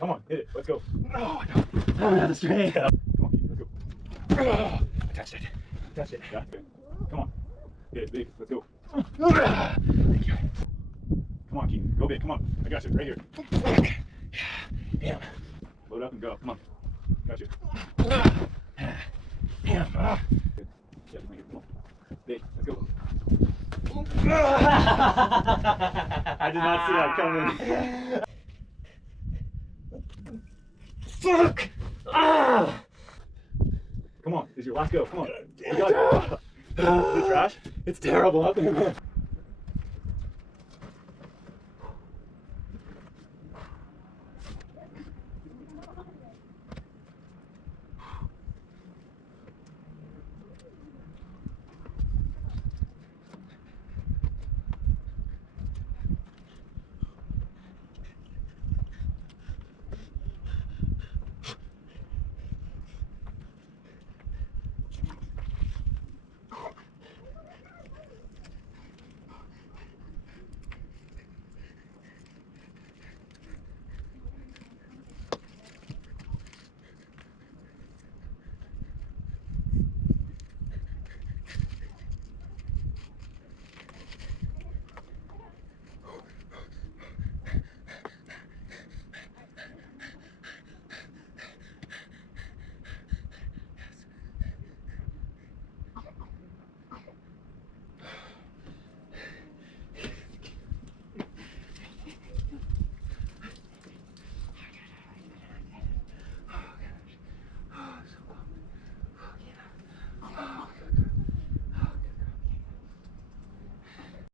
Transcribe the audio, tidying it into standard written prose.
Come on, hit it. Let's go. Oh my god. I don't have the strength. Come on, Keaton, let's go. I touched it. I touched it. Yeah, good. Come on. Hit it big. Let's go. Thank you. Come on, Keaton. Go big. Come on. I got you. Right here. Damn. Load up and go. Come on. Got you. Damn. Good. Yeah, come on. Big. Let's go. I did not see that coming. Fuck! Ah! Come on. This is your last go. Come on. You got it. Is it trash? It's terrible up there, man.